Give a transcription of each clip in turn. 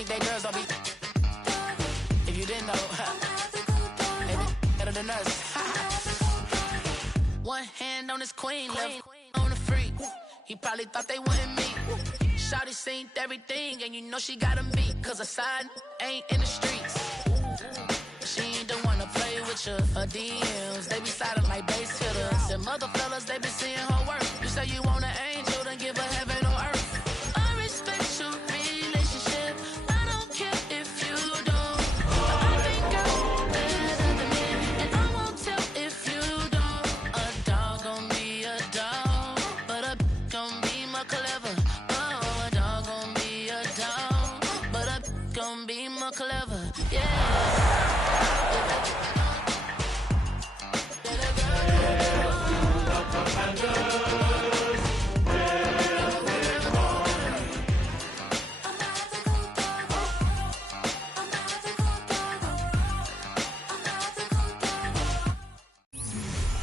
Think they girls don't be. If you didn't know, they be better than us. One hand on his queen, left on the freak. He probably thought they wouldn't meet. Shawty seen everything, and you know she got him beat. Cause her side ain't in the streets. She ain't the one to play with you. Her DMs, they be sliding like base hitters. Them other fellas, they be seeing her work. You say you want an angel, then give her heaven on earth. I respect your relationship. I don't care if you don't. I think I'm better than me, and I won't tell if you don't. A dog gon' be a dog, but a gon' be more clever. Oh, a dog gon' be a dog, but a gon' be more clever. Yeah.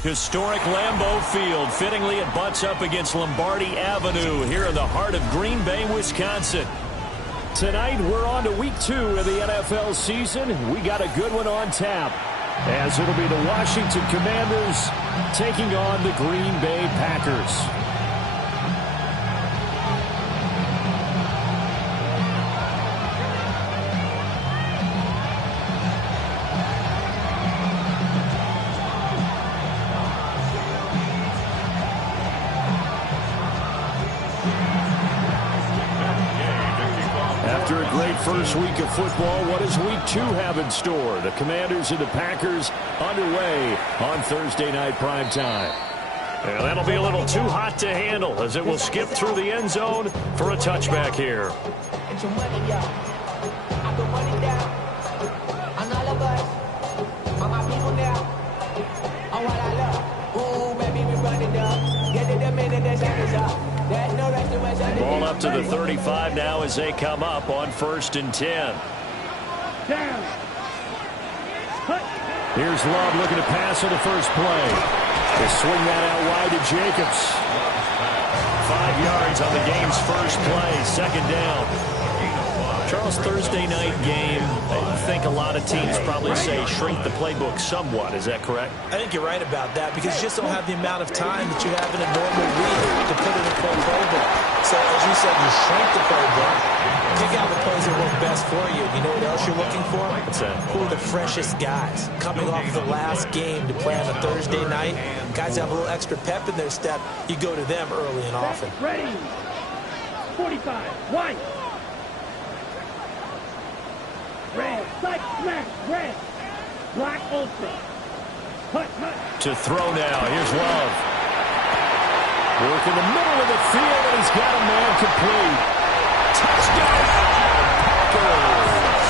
Historic Lambeau Field. Fittingly, it butts up against Lombardi Avenue here in the heart of Green Bay, Wisconsin. Tonight, we're on to week 2 of the NFL season. We got a good one on tap, as it'll be the Washington Commanders taking on the Green Bay Packers. After a great first week of football, what does week 2 have in store? The Commanders and the Packers underway on Thursday night primetime. And that'll be a little too hot to handle as it will skip through the end zone for a touchback here. Ball up to the 35 now as they come up on 1st and 10. Here's Love looking to pass on the first play. They swing that out wide to Jacobs. 5 yards on the game's first play, 2nd down. Charles, Thursday night game, I think a lot of teams probably say shrink the playbook somewhat. Is that correct? I think you're right about that because you just don't have the amount of time that you have in a normal week to put in a full playbook. So, as you said, you shrink the playbook, pick out the plays that work best for you. You know what else you're looking for? What's that? Who are the freshest guys? Coming off the last game to play on a Thursday night, guys have a little extra pep in their step. You go to them early and often. Ready. 45. White. Red, like smash, red, black ultra. Hut. To throw now, here's Love. Work in the middle of the field, and he's got a man complete. Touchdown, Packers!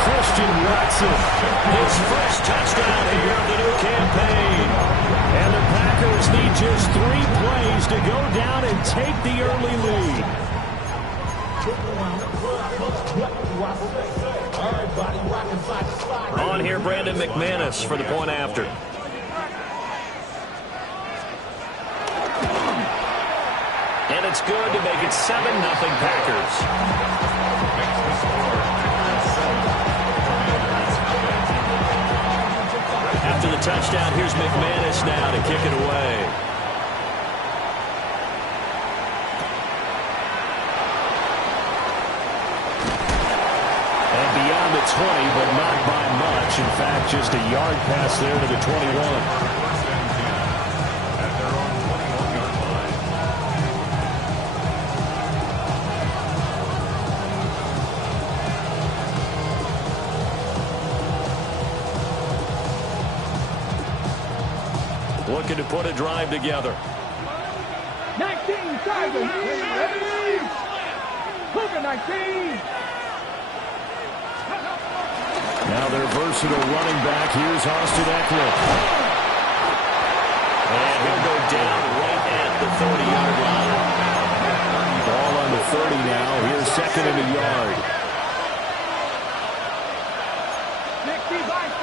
Christian Watson, his first touchdown here of the new campaign. And the Packers need just 3 plays to go down and take the early lead. On here, Brandon McManus for the point after. And it's good to make it 7-0 Packers. After the touchdown, here's McManus now to kick it away. Beyond the 20, but not by much. In fact, just a yard pass there to the 21. Looking to put a drive together. 19, Tiger. Cougar 19. Now their versatile running back. Here's Austin Eckler. And he'll go down right at the 30-yard line. Ball on the 30 now. Here's 2nd and a yard.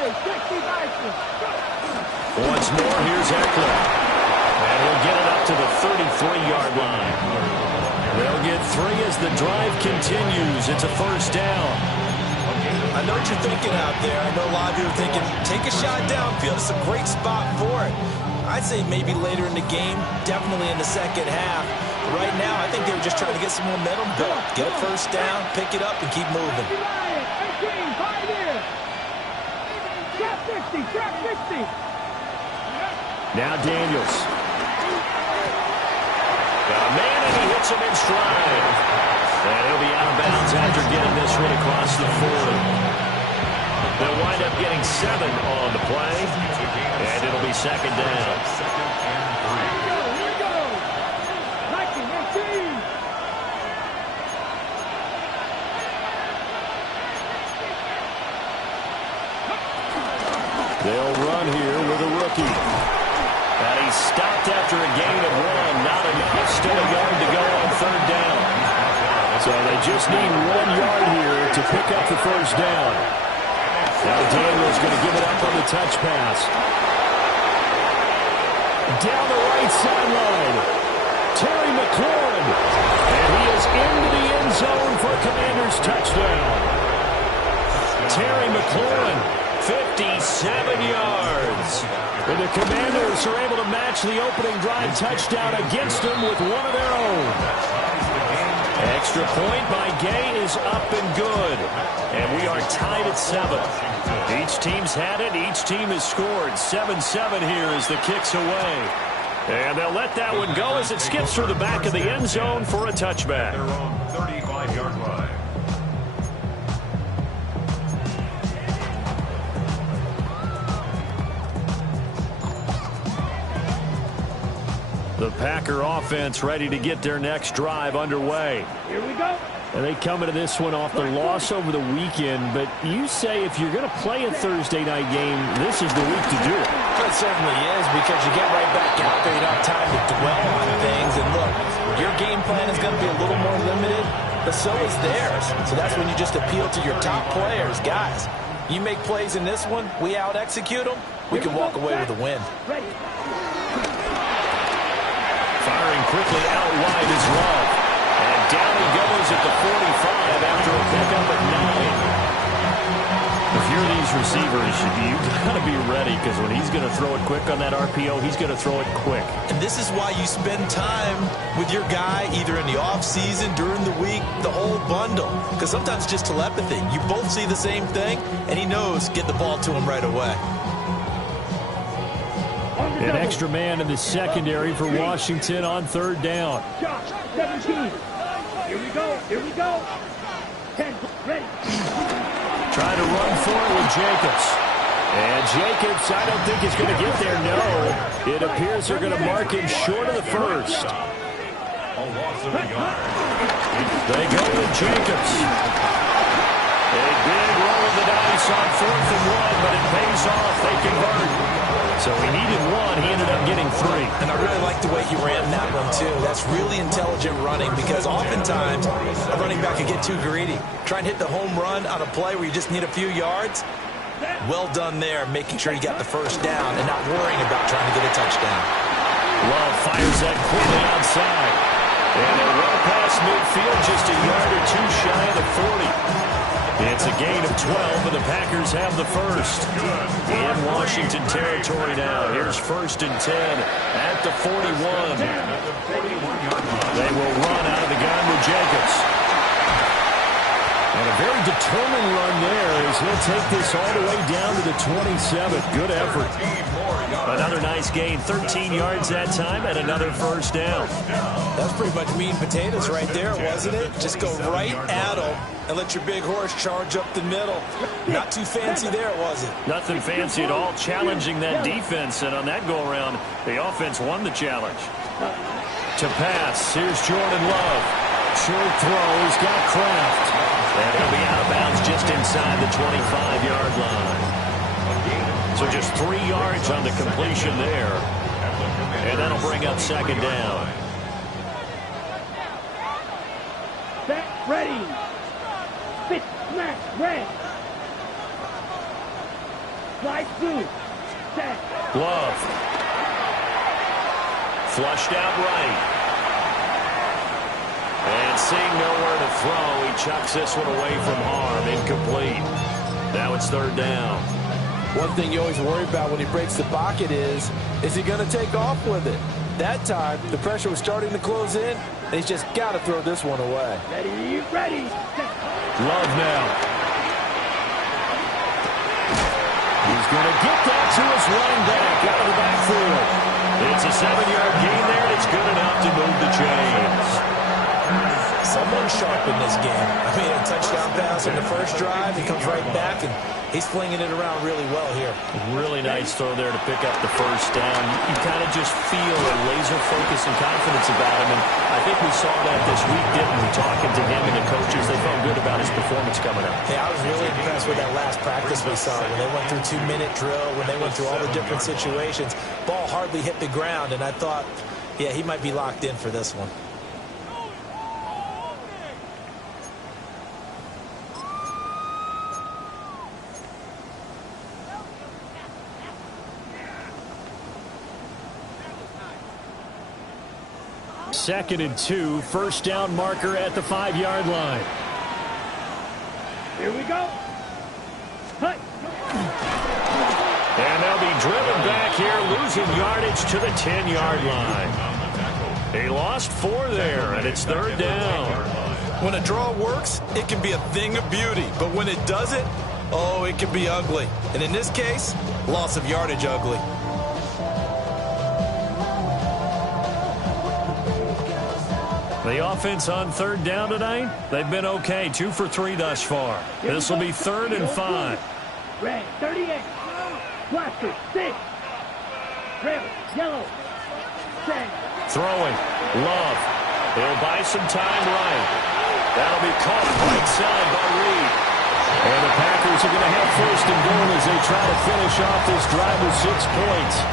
60 Vikings. Once more, here's Eckler. And he'll get it up to the 33-yard line. They'll get 3 as the drive continues. It's a first down. I know what you're thinking out there. I know a lot of you are thinking, take a shot downfield. It's a great spot for it. I'd say maybe later in the game, definitely in the second half. Right now, I think they were just trying to get some momentum built. Get a first down, pick it up, and keep moving. Now Daniels. Got a man, and he hits him in stride. And he'll be out of bounds after getting this one across the 40. They'll wind up getting 7 on the play, and it'll be second down. They'll run here with a rookie. And he's stopped after a gain of 1. Not enough. Still a yard to go on third down. So they just need 1 yard here to pick up the first down. Now Daniel's going to give it up on the touch pass. Down the right sideline. Terry McLaurin. And he is into the end zone for Commanders touchdown. Terry McLaurin. 57 yards. And the Commanders are able to match the opening drive touchdown against them with one of their own. Extra point by Gay is up and good. And we are tied at 7. Each team's had it. Each team has scored. 7-7 here as the kick's away. And they'll let that one go as it skips through the back of the end zone for a touchback. 35-yard line. The Packer offense ready to get their next drive underway. Here we go. And they come into this one off the loss over the weekend. But you say if you're going to play a Thursday night game, this is the week to do it. It certainly is, because you get right back out there. You don't have time to dwell on things. And look, your game plan is going to be a little more limited, but so is theirs. So that's when you just appeal to your top players. Guys, you make plays in this one, we out-execute them, we can walk away with a win. Firing quickly out wide is Love. And down he goes at the 45 after a pickup at 9. If you're these receivers, you've got to be ready, because when he's going to throw it quick on that RPO, he's going to throw it quick. And this is why you spend time with your guy either in the offseason, during the week, the whole bundle. Because sometimes it's just telepathy. You both see the same thing, and he knows get the ball to him right away. An extra man in the secondary for Washington on third down. 17. Here we go. Here we go. 10. Ready. Trying to run for it with Jacobs. And Jacobs, I don't think is going to get there. No. It appears they're going to mark him short of the first. They go with Jacobs. A big roll of the dice on 4th and 1, but it pays off. They convert. So he needed 1. He ended up getting 3. And I really like the way he ran that one, too. That's really intelligent running, because oftentimes a running back can get too greedy. Try and hit the home run on a play where you just need a few yards. Well done there, making sure you got the first down and not worrying about trying to get a touchdown. Love fires that quickly outside. And a well past midfield, just a yard or 2 shy of the 40. It's a gain of 12, and the Packers have the first. In Washington territory now. Here's 1st and 10 at the 41. They will run out of the gun with Jacobs. And a very determined run there as he'll take this all the way down to the 27. Good effort. Another nice gain, 13 yards that time, and another first down. That's pretty much meat and potatoes right there, wasn't it? Just go right at him and let your big horse charge up the middle. Not too fancy there, was it? Nothing fancy at all, challenging that defense, and on that go-around, the offense won the challenge. To pass, here's Jordan Love. Short throw, he's got Kraft. And he'll be out of bounds just inside the 25-yard line. So just 3 yards on the completion there. And that'll bring up second down. Set, ready. Fit, smash, red. Slide through. Set. Love. Flushed out right. And seeing nowhere to throw, he chucks this one away from harm. Incomplete. Now it's third down. One thing you always worry about when he breaks the pocket is he going to take off with it? That time, the pressure was starting to close in, and he's just got to throw this one away. Ready, ready. Love now. He's going to get that to his running back out of the backfield. It's a 7-yard gain there, and it's good enough to move the chains. Someone sharp in this game. I mean, a touchdown pass on the first drive. He comes right back, and he's flinging it around really well here. Really nice throw there to pick up the first down. You kind of just feel a laser focus and confidence about him, and I think we saw that this week, didn't we? Talking to him and the coaches, they felt good about his performance coming up. Yeah, I was really impressed with that last practice we saw when they went through 2-minute drill, when they went through all the different situations. Ball hardly hit the ground, and I thought, yeah, he might be locked in for this one. Second and 2, first down marker at the 5-yard line. Here we go. Hut. And they'll be driven back here, losing yardage to the 10-yard line. They lost 4 there, and it's third down. When a draw works, it can be a thing of beauty. But when it doesn't, oh, it can be ugly. And in this case, loss of yardage ugly. The offense on third down tonight, they've been okay. 2 for 3 thus far. This will be 3rd and 5. Red, 38. Blaster, 6. Red, yellow, 10. Throwing. Love. He'll buy some time right. That'll be caught right side by Reed. And the Packers are going to have 1st and goal as they try to finish off this drive with 6 points.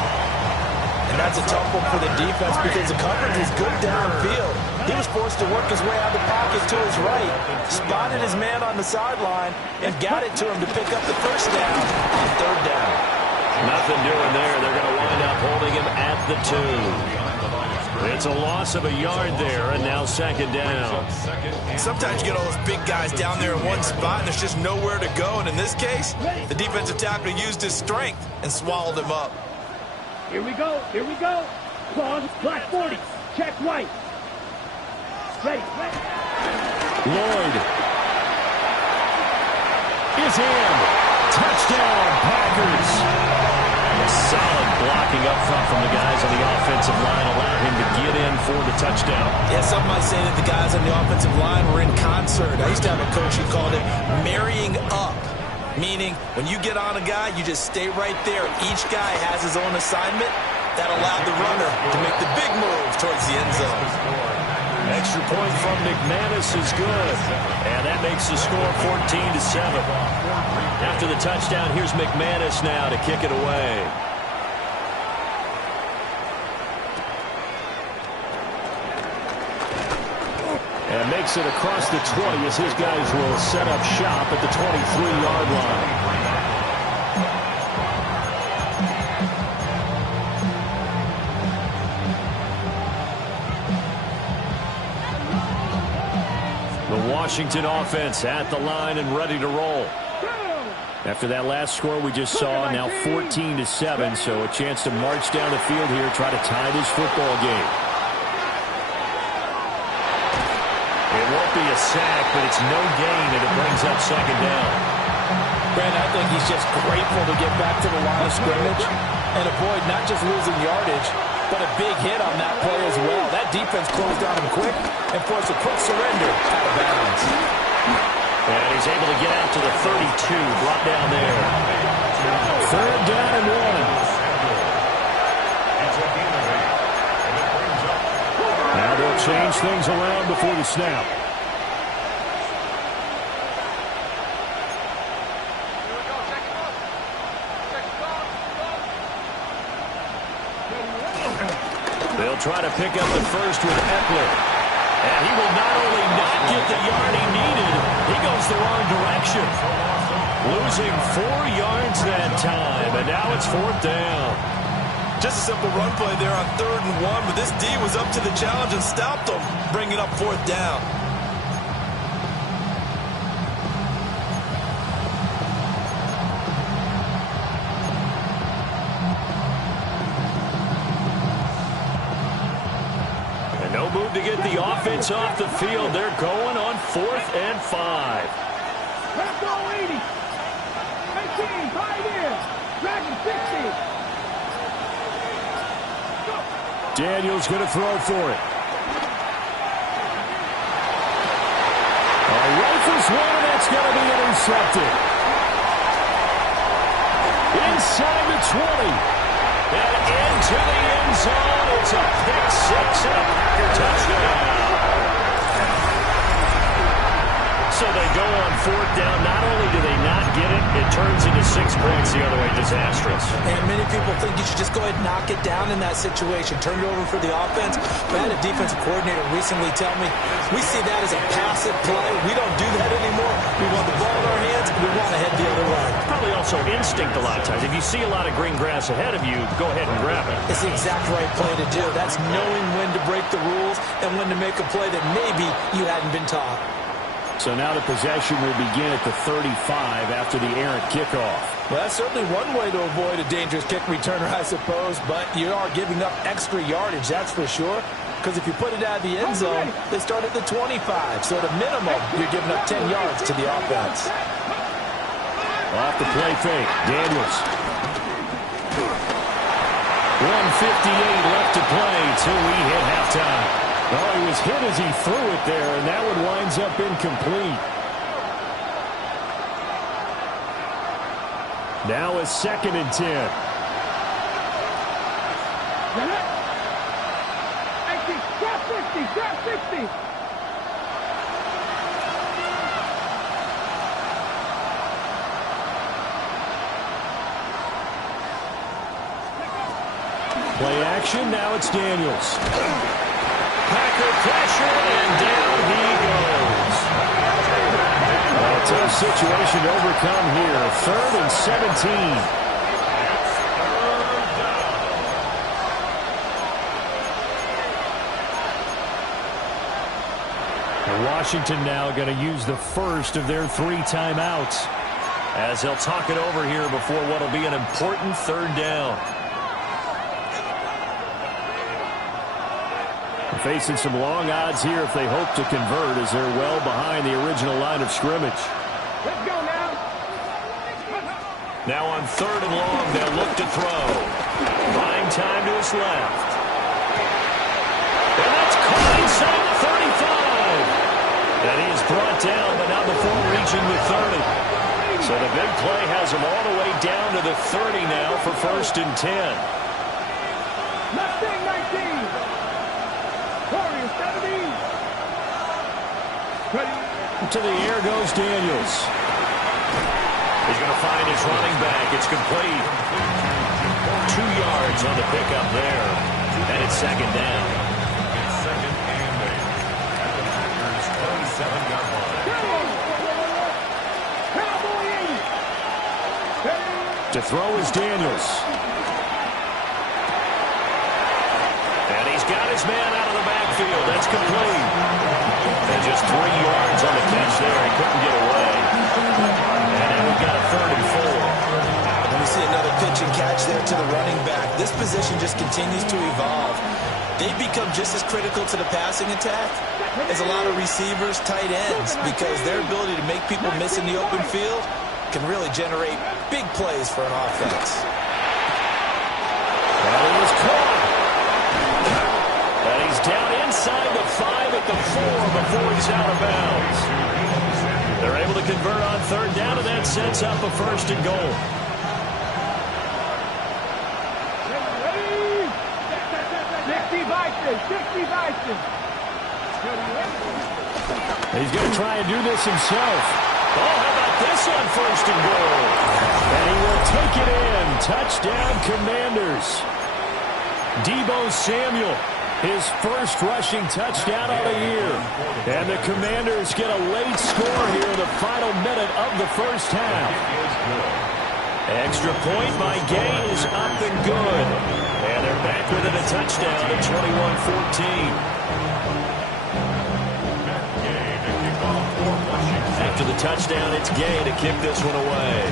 And that's a tough one for the defense because the coverage was good downfield. He was forced to work his way out of the pocket to his right, spotted his man on the sideline, and got it to him to pick up the first down on third down. Nothing doing there. They're going to wind up holding him at the 2. It's a loss of a yard there, and now 2nd down. Sometimes you get all those big guys down there in one spot, and there's just nowhere to go. And in this case, the defensive tackle used his strength and swallowed him up. Here we go. Here we go. Pause. Black 40. Check right. Ready. Lloyd is in. Touchdown, Packers. Solid blocking up front from the guys on the offensive line allowed him to get in for the touchdown. Yeah, some might say that the guys on the offensive line were in concert. I used to have a coach who called it marrying up, meaning when you get on a guy, you just stay right there. Each guy has his own assignment. That allowed the runner to make the big move towards the end zone. Extra point from McManus is good. And that makes the score 14-7. After the touchdown, here's McManus now to kick it away. And makes it across the 20 as his guys will set up shop at the 23-yard line. The Washington offense at the line and ready to roll. After that last score we just saw, now 14-7, so a chance to march down the field here, try to tie this football game. It won't be a sack, but it's no gain, and it brings up 2nd down. Brandon, I think he's just grateful to get back to the line of scrimmage and avoid not just losing yardage, but a big hit on that play as well. That defense closed on him quick and forced a quick surrender out of bounds. And he's able to get out to the 32, brought down there. 3rd down and 1. Now they'll change things around before the snap. They'll try to pick up the first with Eckler. And he will not only not get the yard he needed, he goes the wrong direction. Losing 4 yards that time, and now it's 4th down. Just a simple run play there on 3rd and 1, but this D was up to the challenge and stopped them, bringing up 4th down. And no move to get the offense off the field. They're going on 4th and 5. Let's go 80. 18, 5 in. Dragon 60. Daniels going to throw for it. Rifles one, and that's going to be intercepted. Inside the 20. And into the end zone. It's a pick 6 and a Packer touchdown. So they go on 4th down. Not only do they not get it, it turns into 6 points the other way. Disastrous. And many people think you should just go ahead and knock it down in that situation. Turn it over for the offense. But I had a defensive coordinator recently tell me, we see that as a passive play. We don't do that anymore. We want the ball in our hands, and we want to head the other way. Probably also instinct a lot of times. If you see a lot of green grass ahead of you, go ahead and grab it. It's the exact right play to do. That's knowing when to break the rules and when to make a play that maybe you hadn't been taught. So now the possession will begin at the 35 after the errant kickoff. Well, that's certainly one way to avoid a dangerous kick returner, I suppose, but you are giving up extra yardage, that's for sure. Because if you put it out of the end zone, they start at the 25. So at a minimum, you're giving up 10 yards to the offense. Off the play fake, Daniels. 1:58 left to play till we hit halftime. Oh, he was hit as he threw it there, and that one winds up incomplete. Now a 2nd and 10. Grab 50, grab 60. Play action, now it's Daniels. Packer pressure, and down he goes. A tough situation to overcome here. 3rd and 17. And Washington now going to use the first of their 3 timeouts as they'll talk it over here before what will be an important 3rd down. Facing some long odds here if they hope to convert as they're well behind the original line of scrimmage. Let's go now. Now on 3rd and long, they'll look to throw. Buying time to his left. And that's caught inside the 35. And he is brought down, but not before reaching the 30. So the big play has him all the way down to the 30 now for 1st and 10. Left thing 19. Warriors 70. Ready. To the air goes Daniels. He's going to find his running back. It's complete. 2 yards on the pickup there. And it's 2nd down. It's 2nd and 8. At the Packers' 27-yard line. To throw is Daniels. And he's got his man out of the backfield. That's complete. And just 3 yards on the catch there. He couldn't get away. And then we've got a 3rd and 4. And we see another pitch and catch there to the running back. This position just continues to evolve. They become just as critical to the passing attack as a lot of receivers, tight ends, because their ability to make people miss in the open field can really generate big plays for an offense. Well, he was caught. And he's down inside the 5 at the 4 before he's out of bounds. They're able to convert on 3rd down, and that sets up a 1st and goal. He's going to try and do this himself. Oh, how about this on 1st and goal? And he will take it in. Touchdown, Commanders. Deebo Samuel, his first rushing touchdown of the year. And the Commanders get a late score here in the final minute of the first half. Extra point by Gay is up and good. And touchdown at 21-14. After the touchdown, it's Gay to kick this one away.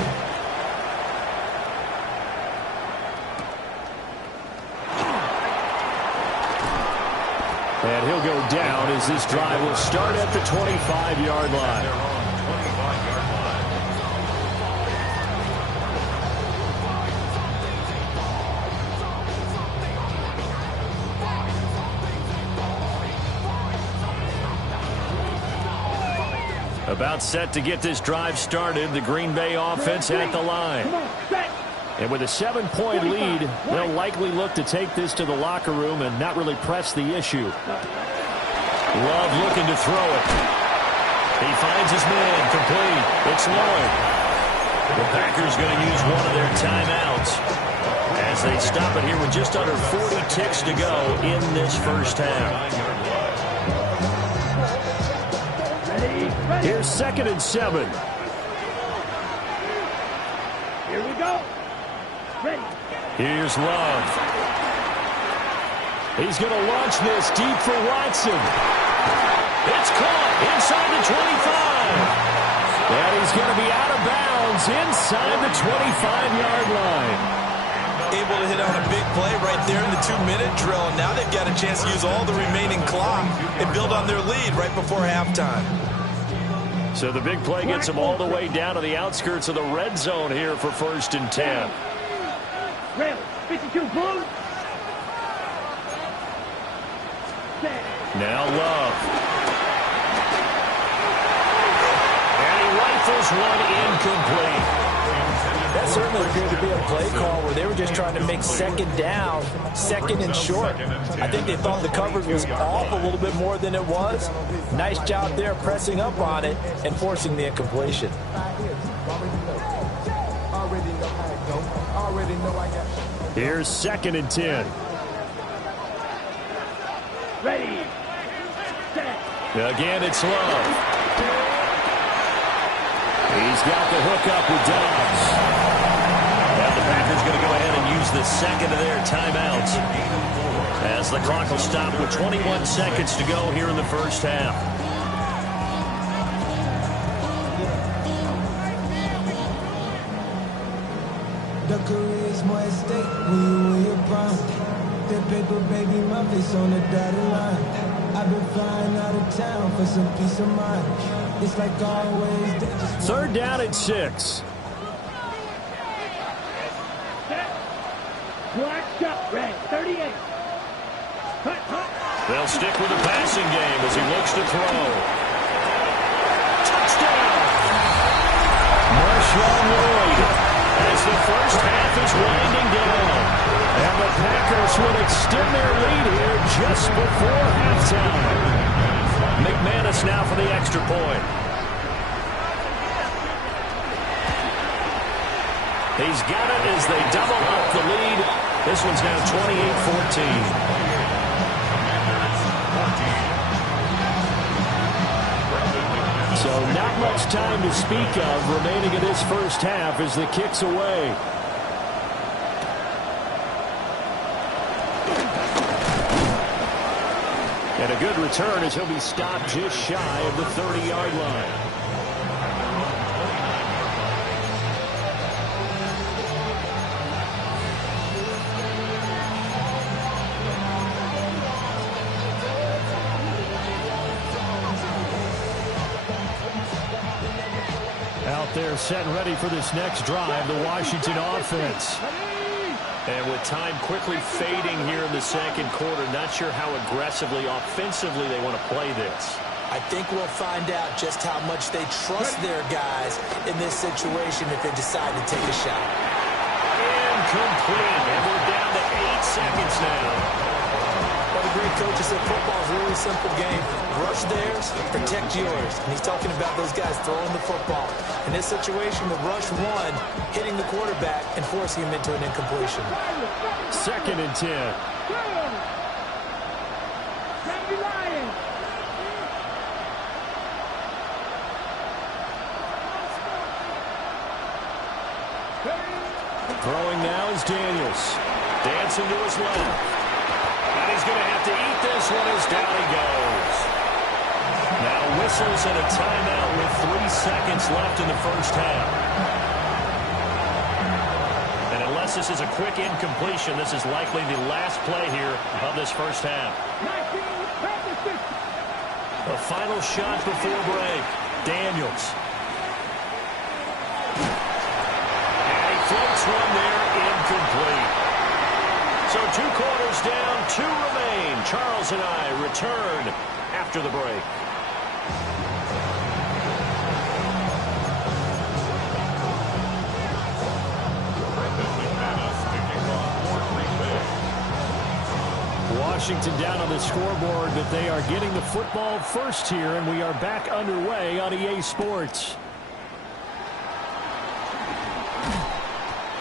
And he'll go down as this drive will start at the 25-yard line. About set to get this drive started, the Green Bay offense at the line. And with a 7-point lead, they'll likely look to take this to the locker room and not really press the issue. Love looking to throw it. He finds his man complete. It's Lloyd. The Packers going to use one of their timeouts as they stop it here with just under 40 ticks to go in this first half. Here's 2nd and 7. Here we go. Ready. Here's Love. He's going to launch this deep for Watson. It's caught inside the 25. And he's going to be out of bounds inside the 25-yard line. Able to hit on a big play right there in the 2-minute drill. And now they've got a chance to use all the remaining clock and build on their lead right before halftime. So the big play gets him all the way down to the outskirts of the red zone here for 1st and 10. Rail, 52 blue. Now Love. And he rifles one incomplete. That certainly appeared to be a play call where they were just trying to make 2nd down, 2nd and short. I think they thought the coverage was off a little bit more than it was. Nice job there pressing up on it and forcing the incompletion. Here's 2nd and 10. Ready. Set. Again, it's Love. He's got the hook up with Dobbs. Now the Packers going to go ahead and use the 2nd of their timeouts as the clock will stop with 21 seconds to go here in the first half. The career is more at stake when you're prime. That paper, baby, my face on the dotted line. I've been flying out of town for some peace of mind. It's like always. 3rd down and 6. Black shot. Red. 38. They'll stick with the passing game as he looks to throw. Touchdown! Marshawn Lloyd as the first half is winding down. And the Packers will extend their lead here just before halftime. McManus now for the extra point. He's got it as they double up the lead. This one's now 28-14. So not much time to speak of remaining in this first half as the kick's away. And a good return as he'll be stopped just shy of the 30-yard line. Out there set and ready for this next drive, the Washington offense. And with time quickly fading here in the 2nd quarter, not sure how aggressively, offensively they want to play this. I think we'll find out just how much they trust their guys in this situation if they decide to take a shot. Incomplete, and we're down to 8 seconds now. But a great coach said football is a really simple game. Rush theirs, protect yours. And he's talking about those guys throwing the football. In this situation, the rush one, hitting the quarterback and forcing him into an incompletion. 2nd and 10. Throwing now is Daniels. Dancing to his left. He's going to have to eat this one as down he goes. Now whistles and a timeout with 3 seconds left in the first half. And unless this is a quick incompletion, this is likely the last play here of this first half. A final shot before break. Daniels. And he floats one there, incomplete. So 2 quarters down, 2 remain. Charles and I return after the break. Washington down on the scoreboard, but they are getting the football first here, and we are back underway on EA Sports.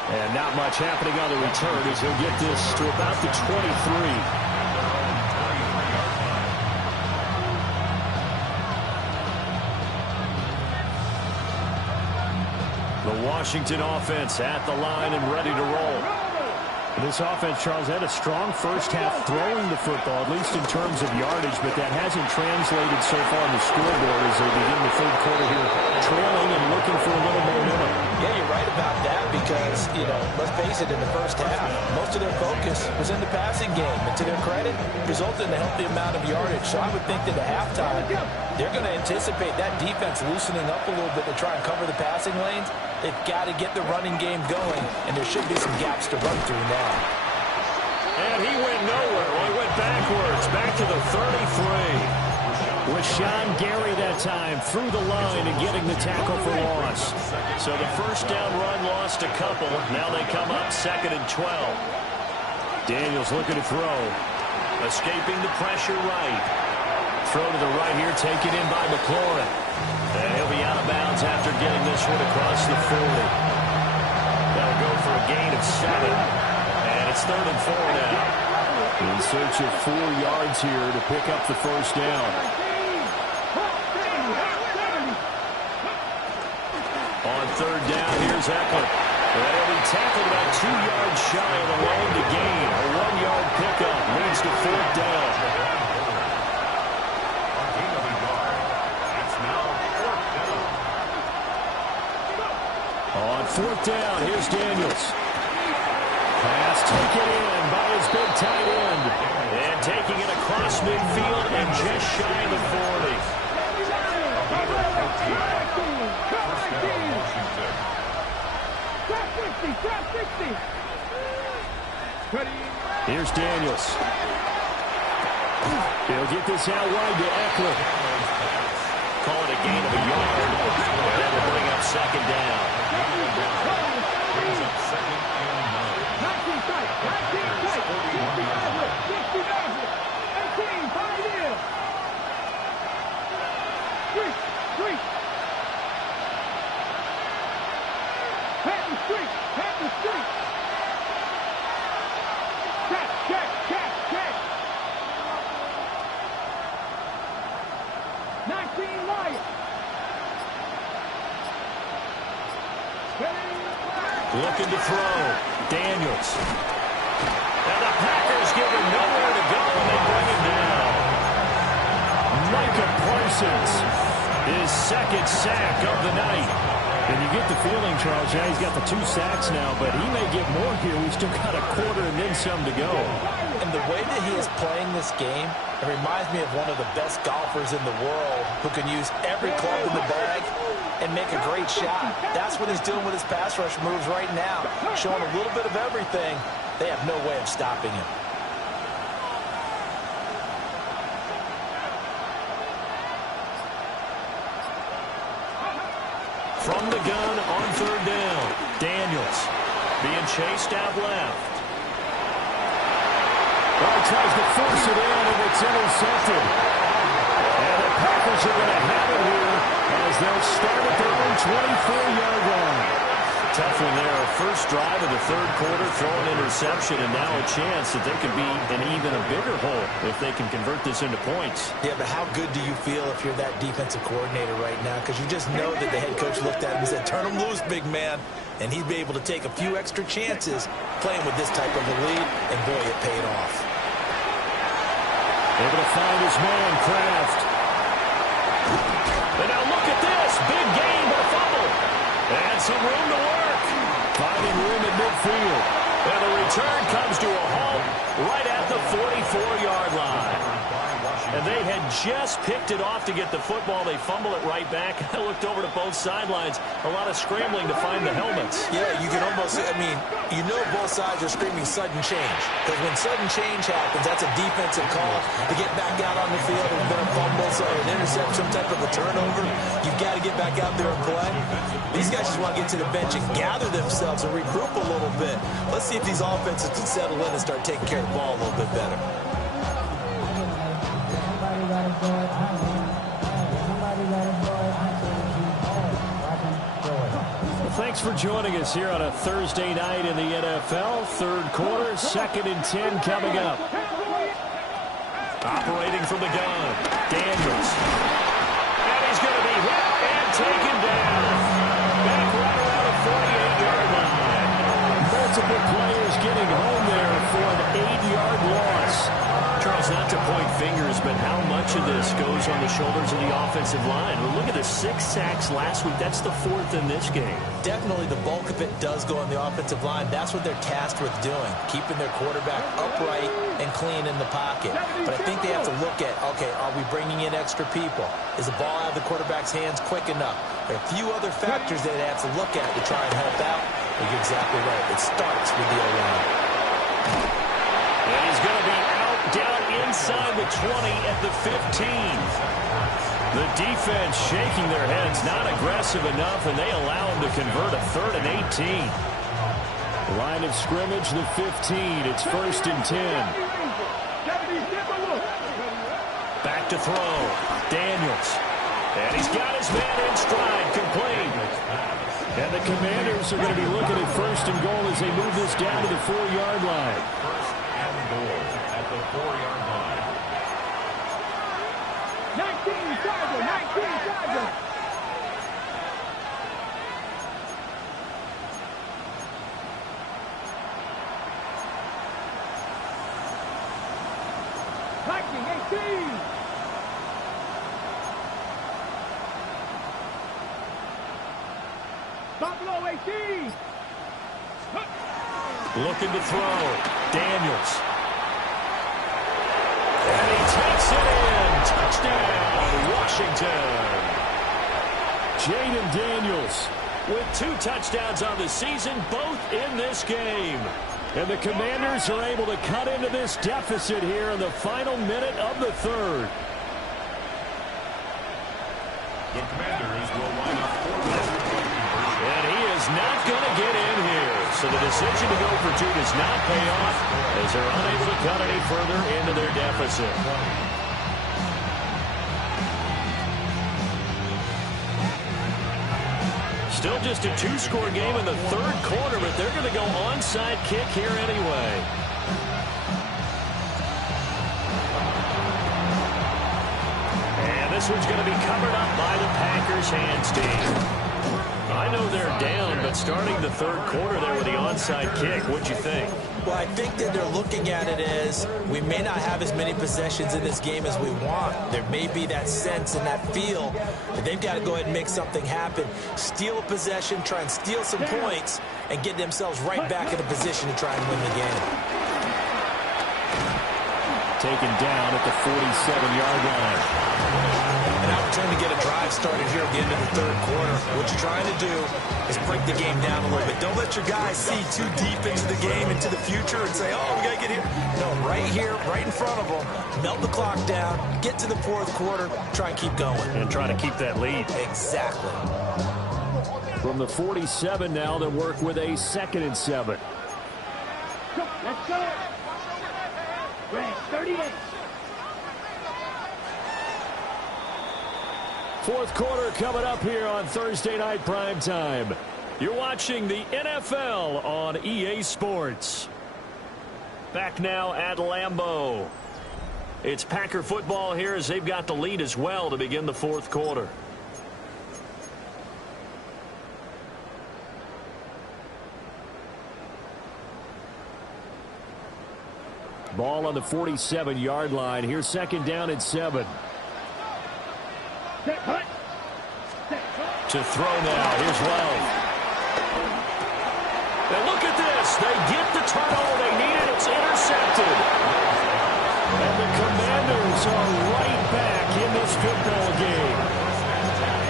And not much happening on the return as he'll get this to about the 23. The Washington offense at the line and ready to roll. This offense, Charles, had a strong first half throwing the football, at least in terms of yardage, but that hasn't translated so far on the scoreboard as they begin the third quarter here, trailing and looking for a little momentum. Yeah, you're right about that because, let's face it, in the first half, most of their focus was in the passing game. And to their credit, resulted in a healthy amount of yardage. So I would think that at halftime, they're going to anticipate that defense loosening up a little bit to try and cover the passing lanes. They've got to get the running game going, and there should be some gaps to run through now. And he went nowhere. Well, he went backwards, back to the 33. With Sean Gary that time through the line and getting the tackle for loss. So the first down run lost a couple. Now they come up 2nd and 12. Daniels looking to throw. Escaping the pressure right. Throw to the right here, taken in by McLaurin. And he'll be out of bounds after getting this one across the 40. That'll go for a gain of 7. And it's 3rd and 4 now. In search of 4 yards here to pick up the first down. On 3rd down, here's Eckler. And he'll be tackled about 2 yards shy of the line to gain. A 1-yard pickup leads to 4th down. On 4th down, here's Daniels. Pass taken in by his big tight end. And taking it across midfield and just shy of the 40. Here's Daniels. He'll get this out wide to Eckler. Call it a gain of a yard. And that will bring up 2nd down. Brings up 2nd and 9. Looking to throw. Daniels. And the Packers give him nowhere to go, and they bring him down. Micah Parsons, his 2nd sack of the night. And you get the feeling, Charles, yeah, he's got the 2 sacks now, but he may get more here. We've still got a quarter and then some to go. And the way that he is playing this game, it reminds me of one of the best golfers in the world who can use every club in the bag and make a great shot. That's what he's doing with his pass rush moves right now. Showing a little bit of everything. They have no way of stopping him. From the gun on 3rd down. Daniels being chased out left. Well, tries to force it in, and it's intercepted. And the Packers are going to have it here as they'll start at their own 24-yard line. Tough one there. First drive of the 3rd quarter, throw an interception, and now a chance that they could be in even a bigger hole if they can convert this into points. Yeah, but how good do you feel if you're that defensive coordinator right now? Because you just know that the head coach looked at him and said, turn him loose, big man. And he'd be able to take a few extra chances playing with this type of a lead, and boy, it paid off. Able to find his man, Kraft. And now look at this. Big gain, but a fumble. And some room to work. Finding room at midfield. And the return comes to a halt right at the 44-yard line. And they had just picked it off to get the football. They fumble it right back. I looked over to both sidelines. A lot of scrambling to find the helmets. Yeah, you can almost, you know both sides are screaming sudden change. Because when sudden change happens, that's a defensive call to get back out on the field. There's been a fumble, so an interception, some type of a turnover. You've got to get back out there and play. These guys just want to get to the bench and gather themselves and regroup a little bit. Let's see if these offenses can settle in and start taking care of the ball a little bit better. Well, thanks for joining us here on a Thursday night in the NFL. Third quarter, 2nd and 10 coming up. Operating from the gun, Daniels. And he's going to be hit and taken down. Back right around the 48-yard line. Multiple players getting home there for an 8-yard loss. Charles, not to point fingers, but how much of this goes on the shoulders of the offensive line? Well, look at the 6 sacks last week. That's the 4th in this game. Definitely the bulk of it does go on the offensive line. That's what they're tasked with doing, keeping their quarterback upright and clean in the pocket. But I think they have to look at, okay, are we bringing in extra people? Is the ball out of the quarterback's hands quick enough? There are a few other factors that they have to look at to try and help out. You're exactly right. It starts with the O-line. And he's going to be out down inside the 20 at the 15. The defense shaking their heads, not aggressive enough, and they allow him to convert a 3rd and 18. Line of scrimmage, the 15. It's 1st and 10. Back to throw. Daniels. And he's got his man in stride, complete. And the Commanders are going to be looking at 1st and goal as they move this down to the 4-yard line. 1st and goal at the 4-yard line. 19 Charger. Viking 18. Buffalo 18. Looking to throw. Daniels. And he takes it in. Touchdown, Washington. Jaden Daniels with 2 touchdowns on the season, both in this game. And the Commanders are able to cut into this deficit here in the final minute of the 3rd. The Commanders will line up quarterback. And he is not going to get in here. So the decision to go for 2 does not pay off as they're unable to cut any further into their deficit. Still just a 2-score game in the 3rd quarter, but they're going to go onside kick here anyway. And this one's going to be covered up by the Packers hands team. I know they're down, but starting the 3rd quarter there with the onside kick, what'd you think? Well, I think that they're looking at it as we may not have as many possessions in this game as we want. There may be that sense and that feel that they've got to go ahead and make something happen. Steal a possession, try and steal some points, and get themselves right back in a position to try and win the game. Taken down at the 47-yard line. An opportunity to get a drive started here at the end of the 3rd quarter. What you're trying to do is break the game down a little bit. Don't let your guys see too deep into the game, into the future, and say, oh, we got to get here. No, right here, right in front of them, melt the clock down, get to the 4th quarter, try and keep going. And try to keep that lead. Exactly. From the 47 now, they'll work with a 2nd and 7. Let's go. Red 38. 4th quarter coming up here on Thursday Night Primetime. You're watching the NFL on EA Sports. Back now at Lambeau. It's Packer football here as they've got the lead as well to begin the 4th quarter. Ball on the 47-yard line. Here's second down and 7. To throw now. Here's Love. And look at this. They get the turnover they needed. It's intercepted. And the Commanders are right back in this football game.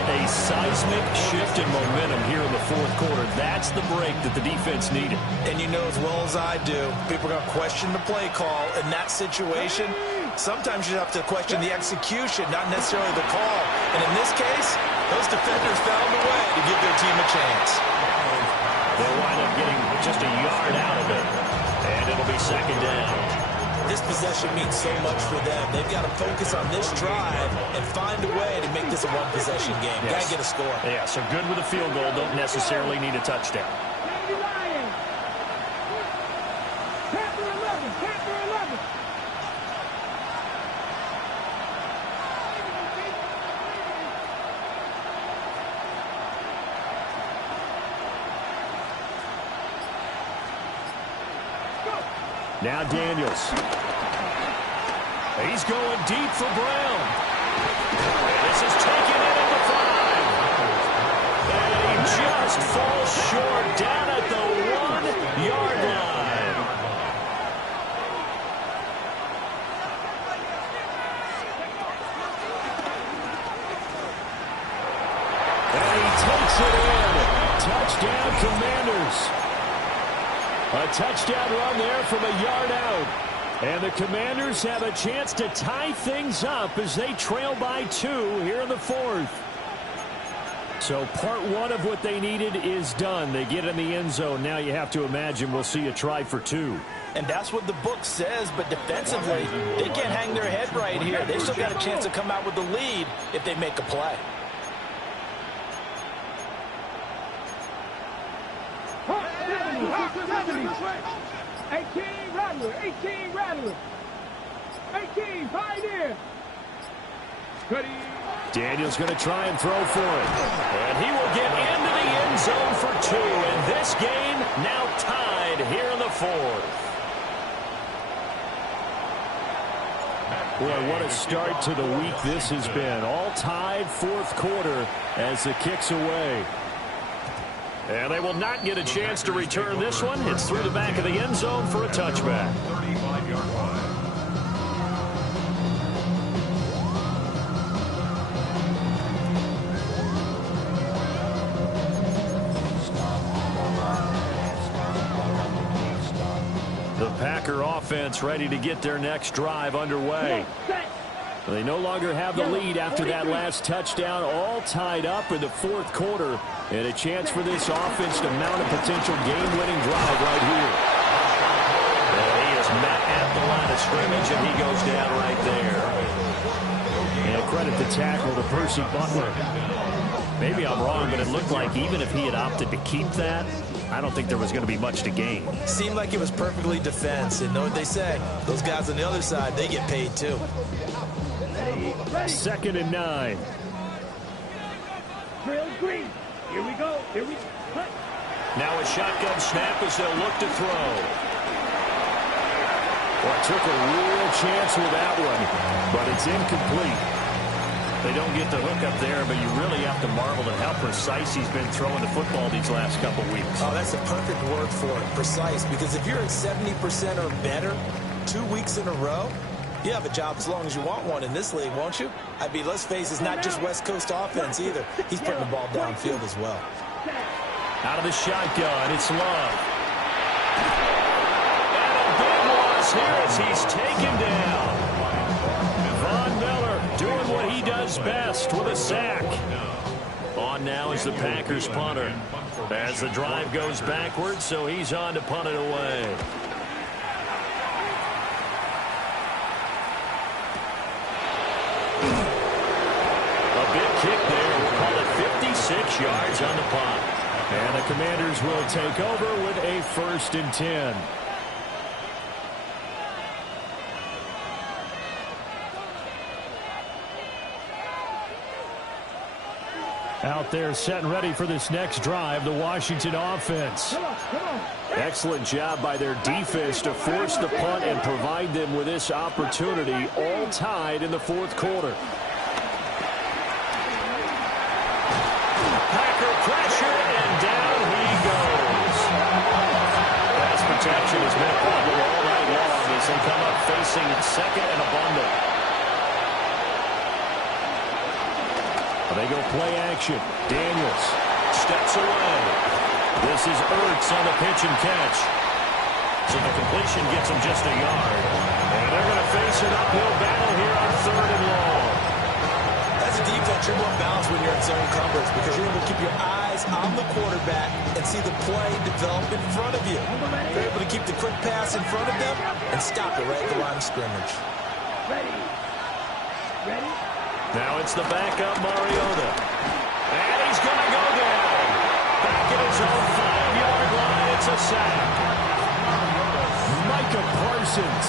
A seismic shift in momentum here in the fourth quarter. That's the break that the defense needed. And you know as well as I do, people are going to question the play call. In that situation, sometimes you have to question the execution, not necessarily the call. And in this case, those defenders found a way to give their team a chance. They'll wind up getting just a yard out of it. And it'll be second down. This possession means so much for them. They've got to focus on this drive and find a way to make this a one-possession game. Yes. Got to get a score. Yeah, so good with a field goal. Don't necessarily need a touchdown. Now Daniels. He's going deep for Brown. And this is taken in at the 5. And he just falls short down at the 1-yard line. And he takes it in. Touchdown, Commanders. A touchdown run there from a yard out. And the Commanders have a chance to tie things up as they trail by 2 here in the fourth. So part one of what they needed is done. They get in the end zone. Now you have to imagine we'll see a try for 2. And that's what the book says, but defensively, they can't hang their head right here. They still got a chance to come out with the lead if they make a play. Daniel's going to try and throw for it. And he will get into the end zone for 2. And this game now tied here in the fourth. Boy, what a start to the week this has been. All tied fourth quarter as the kick's away. And they will not get a chance to return this one. It's through the back of the end zone for a touchback. 35-yard line. The Packer offense ready to get their next drive underway. They no longer have the lead after that last touchdown, all tied up in the fourth quarter, and a chance for this offense to mount a potential game-winning drive right here. And he is met at the line of scrimmage, and he goes down right there. And credit the tackle to Percy Butler. Maybe I'm wrong, but it looked like even if he had opted to keep that, I don't think there was going to be much to gain. Seemed like it was perfectly defense. And know what they say? Those guys on the other side, they get paid too. 2nd and 9. Drill green. Here we go. Here we go. Now a shotgun snap as they'll look to throw. Well, took a real chance with that one, but it's incomplete. They don't get the hook up there, but you really have to marvel at how precise he's been throwing the football these last couple weeks. Oh, that's the perfect word for it, precise, because if you're at 70% or better 2 weeks in a row, you have a job as long as you want one in this league, won't you? I mean, let's face it, it's not just West Coast offense either. He's putting the ball downfield as well. Out of the shotgun, it's Love. And a big loss here as he's taken down. Von Miller doing what he does best with a sack. On now is the Packers punter. As the drive goes backwards, so he's on to punt it away. A big kick there. We'll call it 56 yards on the punt. And the Commanders will take over with a 1st and 10. Out there set and ready for this next drive, the Washington offense. Excellent job by their defense to force the punt and provide them with this opportunity, all tied in the fourth quarter. Packer pressure, and down he goes. Pass protection has been a problem all night long as they come up facing second and a bundle. They go play action. Daniels steps away. This is Ertz on the pitch and catch. So the completion gets him just a yard. And they're going to face an uphill battle here on 3rd and long. As a defense, you're more balanced when you're in zone coverage because you're able to keep your eyes on the quarterback and see the play develop in front of you. You're able to keep the quick pass in front of them and stop it right at the line of scrimmage. Ready. Now it's the backup Mariota. And he's going to go down. Back at his own 5-yard line. It's a sack. Micah Parsons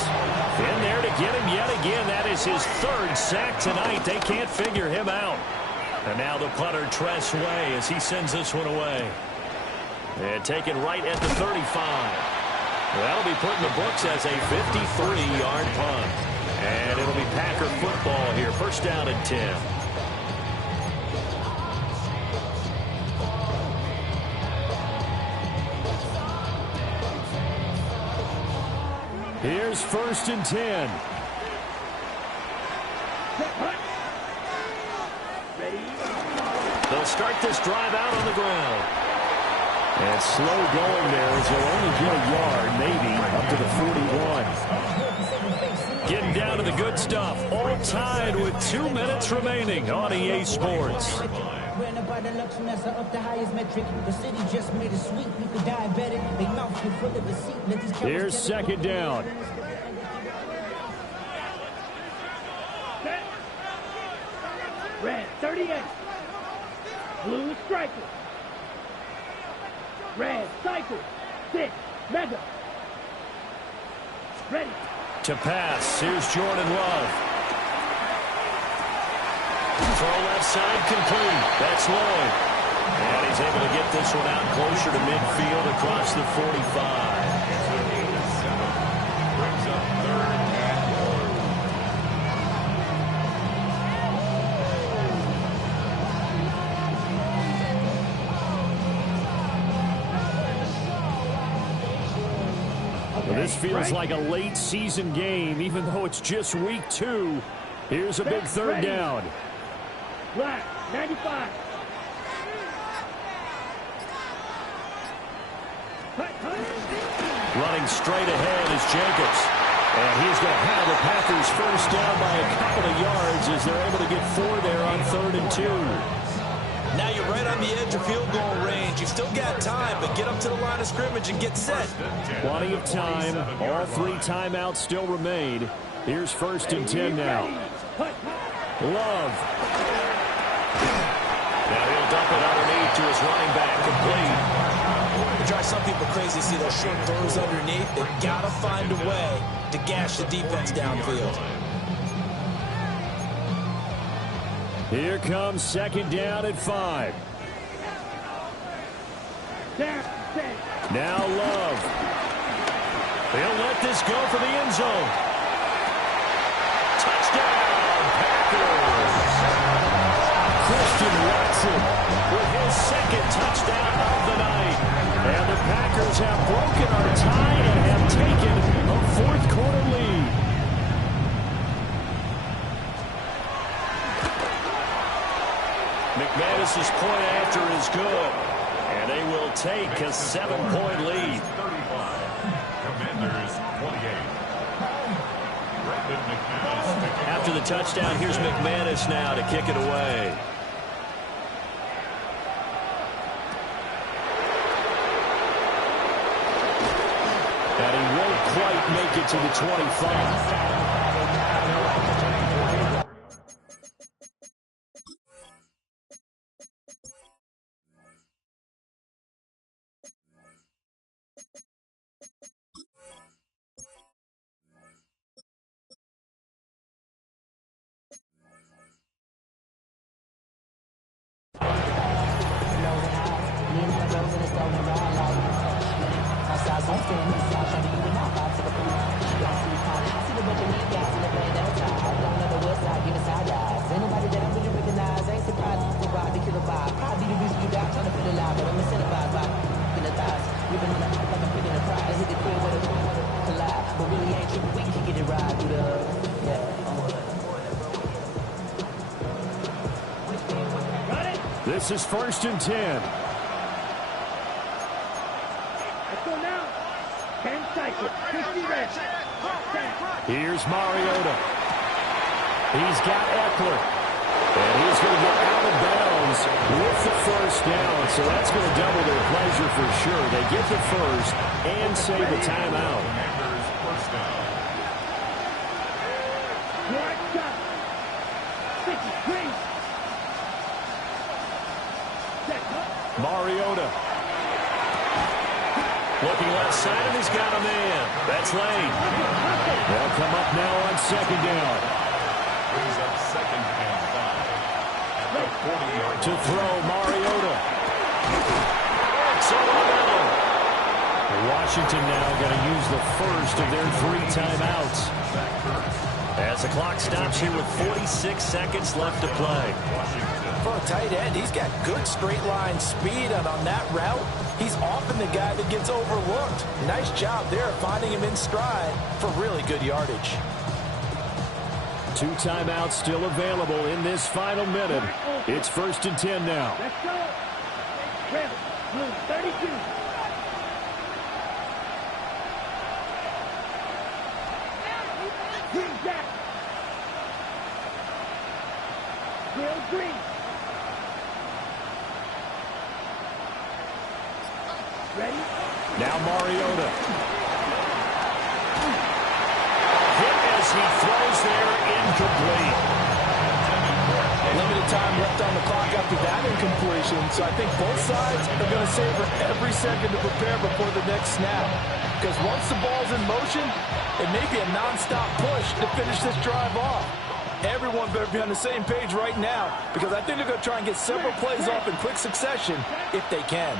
In there to get him yet again. That is his 3rd sack tonight. They can't figure him out. And now the punter, Tress Way, as he sends this one away. And taken right at the 35. That'll be put in the books as a 53-yard punt. And it'll be Packer football here. 1st down and 10. Here's 1st and 10. They'll start this drive out on the ground. And slow going there as they'll only get a yard, maybe, up to the 41. Getting down to the good stuff. All tied with 2 minutes remaining on EA Sports. Here's 2nd down. Red, 38. Blue striker. Red, cycle. 6, mega. Ready. To pass, here's Jordan Love. Throw left side complete. That's Lloyd. And he's able to get this one out closer to midfield across the 45. Brings up 3rd and 1. Well, this feels like a late season game, even though it's just week 2. Here's a big 3rd down. Black, 95. Running straight ahead is Jacobs. And he's going to have the Packers 1st down by a couple of yards as they're able to get 4 there on 3rd and 2. Now you're right on the edge of field goal range. You've still got time, but get up to the line of scrimmage and get set. Plenty of time. All 3 timeouts still remain. Here's 1st and 10 now. Love. Now he'll dump it underneath to his running back, complete. It drives some people crazy to see those short throws underneath. They've got to find a way to gash the defense downfield. Here comes 2nd down at 5. Now Love. They'll let this go for the end zone. Touchdown, Packers. Christian Watson With his 2nd touchdown of the night. And the Packers have broken our tie and have taken a 4th quarter lead. McManus's point after is good. And they will take a 7-point lead. 35. Commanders 28. After the touchdown, here's McManus now to kick it away. And he won't quite make it to the 25. This is 1st and 10. Let's go now. 10 seconds. 50 reps. Here's Mariota. He's got Eckler. And he's going to go out of bounds with the first down. So that's going to double their pleasure for sure. They get the first and save the timeout. Mariota. Looking left side, and he's got a man. That's Lane. They'll come up now on 2nd down. Brings up 2nd and 5. At the 40-yard to throw, Mariota. It's over the middle. Washington now going to use the first of their 3 timeouts. As the clock stops here with 46 seconds left to play. For a tight end, he's got good straight line speed, and on that route, he's often the guy that gets overlooked. Nice job there finding him in stride for really good yardage. 2 timeouts still available in this final minute. It's 1st and 10 now. Let's go. Red, blue, 32. Green Jack. Will Green. Ready? Now Mariota. Hit as he throws there, incomplete. Limited time left on the clock after that incompletion, so I think both sides are going to savor every second to prepare before the next snap. Because once the ball's in motion, it may be a non-stop push to finish this drive off. Everyone better be on the same page right now, because I think they're going to try and get several plays off in quick succession if they can.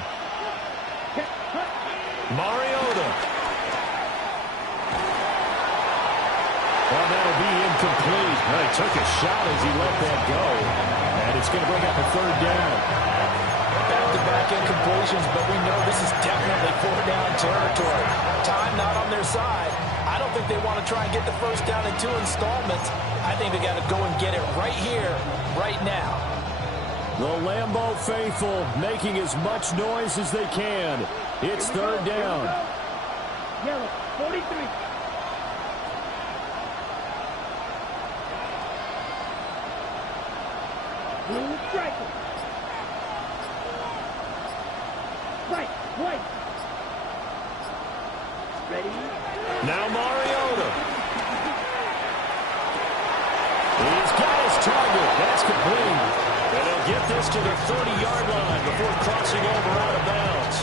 Mariota. Well, that'll be incomplete. Well, he took a shot as he let that go. And it's going to bring up a 3rd down. Back-to-back incompletions, but we know this is definitely 4th-down territory. Time not on their side. I don't think they want to try and get the first down in 2 installments. I think they got to go and get it right here, right now. The Lambeau faithful making as much noise as they can. It's 3rd down. Yellow, 43. Blue striker. White. Ready? Now Mariota. He's got his target. That's complete. And they'll get this to the 30-yard line before crossing over out of bounds.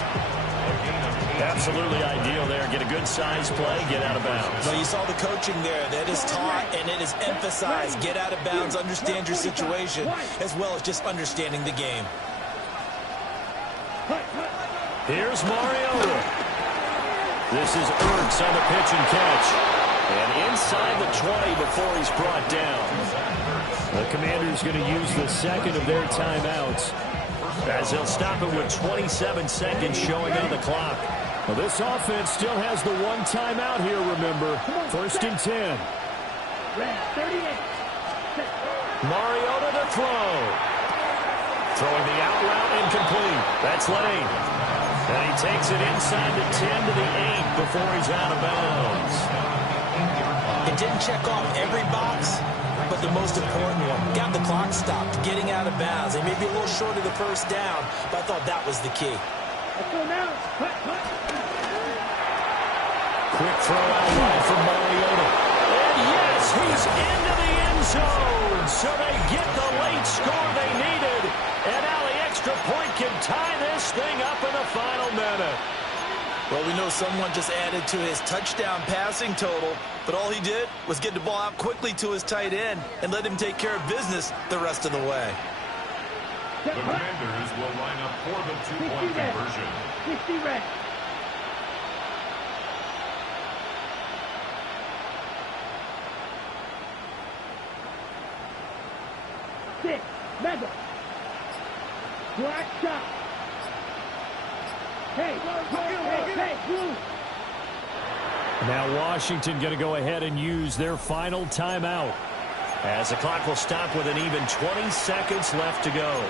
Absolutely ideal there. Get a good size play, get out of bounds. Well, you saw the coaching there. That is taught and it is emphasized. Get out of bounds, understand your situation, as well as just understanding the game. Here's Mariota. This is Ertz on the pitch and catch. And inside the 20 before he's brought down. The Commanders going to use the 2nd of their timeouts, as they'll stop it with 27 seconds showing on the clock. Well, this offense still has the 1 timeout here, remember. 1st and 10. Mariota to throw. Throwing the out route incomplete. That's Lane. And he takes it inside the 10 to the 8 before he's out of bounds. It didn't check off every box, but the most important one. Got the clock stopped, getting out of bounds. They may be a little short of the first down, but I thought that was the key. Let's go now. Quick throw out wide from Mariota. And yes, he's into the end zone. So they get the late score they needed. And now the extra point can tie this thing up in the final minute. Well, we know someone just added to his touchdown passing total, but all he did was get the ball out quickly to his tight end and let him take care of business the rest of the way. The Commanders will line up for the 2-point conversion. 60 red. 6, mega. Black shot. Hey, blue. Now Washington going to go ahead and use their final timeout, as the clock will stop with an even 20 seconds left to go.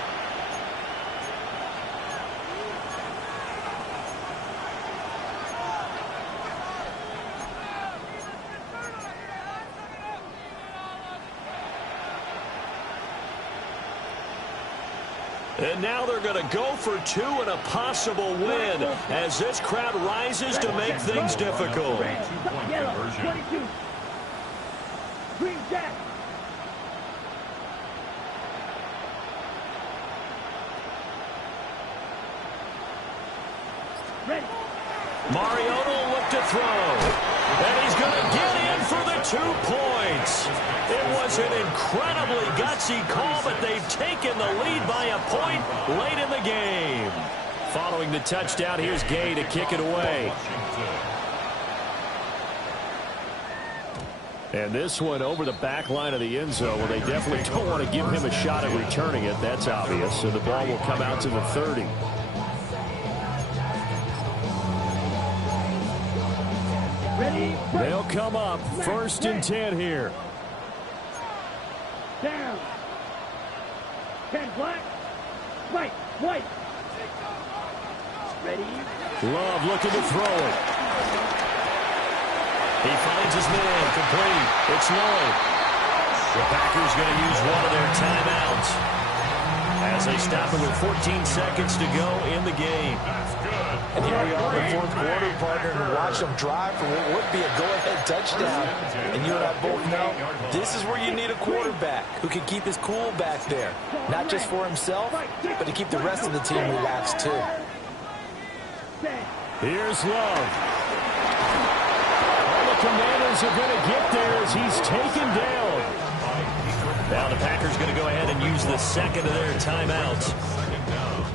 And now they're going to go for 2 and a possible win as this crowd rises to make things difficult. Yellow, 22. Green jack. Ready. Mariota will look to throw. And he's going to get in for the 2 points. It was an incredibly gutsy call, but they've taken the lead by a point late in the game. Following the touchdown, here's Gay to kick it away. And this one over the back line of the end zone. Well, they definitely don't want to give him a shot at returning it. That's obvious. So the ball will come out to the 30. Ready. They'll come up 1st and 10 here. Down. 10 black. White. Ready. Love looking to throw it. He finds his man, complete. It's Lloyd. The Packers going to use one of their timeouts as they stop it with 14 seconds to go in the game. And here we are in the 4th quarter, partner, and watch them drive for what would be a go-ahead touchdown. And you and I both know this is where you need a quarterback who can keep his cool back there. Not just for himself, but to keep the rest of the team relaxed too. Here's Love. All the Commanders are going to get there as he's taken down. Now the Packers going to go ahead and use the second of their timeouts.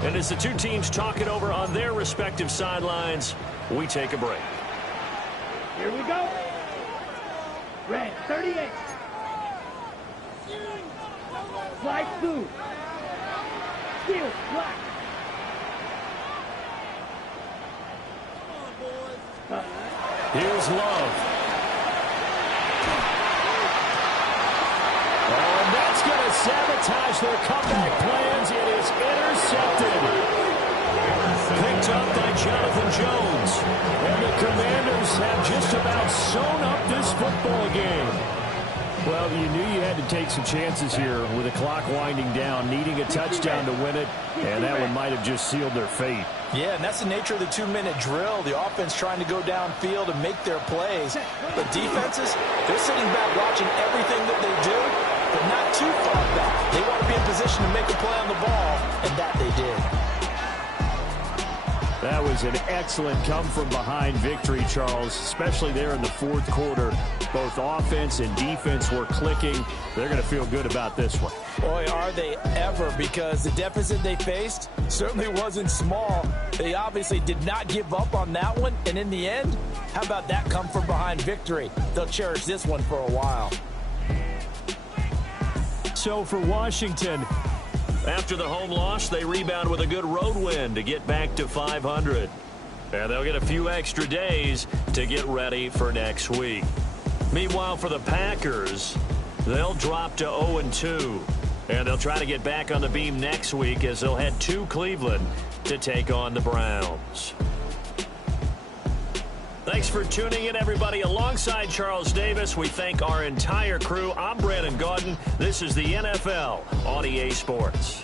And as the two teams talk it over on their respective sidelines, we take a break. Here we go. Red, 38. Slide blue. Steel, black. Here's Love. Oh, and that's going to sabotage their comeback plans. It is intercepted. Picked up by Jonathan Jones. And the Commanders have just about sewn up this football game. Well, you knew you had to take some chances here with the clock winding down, needing a touchdown to win it, and that one might have just sealed their fate. Yeah, and that's the nature of the 2-minute drill. The offense trying to go downfield and make their plays. But defenses, they're sitting back watching everything that they do, but not too far back. They want to be in position to make a play on the ball, and that they did. That was an excellent come-from-behind victory, Charles, especially there in the 4th quarter. Both offense and defense were clicking. They're going to feel good about this one. Boy, are they ever, because the deficit they faced certainly wasn't small. They obviously did not give up on that one, and in the end, how about that come-from-behind victory? They'll cherish this one for a while. So for Washington, after the home loss, they rebound with a good road win to get back to 500. And they'll get a few extra days to get ready for next week. Meanwhile, for the Packers, they'll drop to 0-2. And they'll try to get back on the beam next week as they'll head to Cleveland to take on the Browns. Thanks for tuning in, everybody. Alongside Charles Davis, we thank our entire crew. I'm Brandon Gaudin. This is the NFL on EA Sports.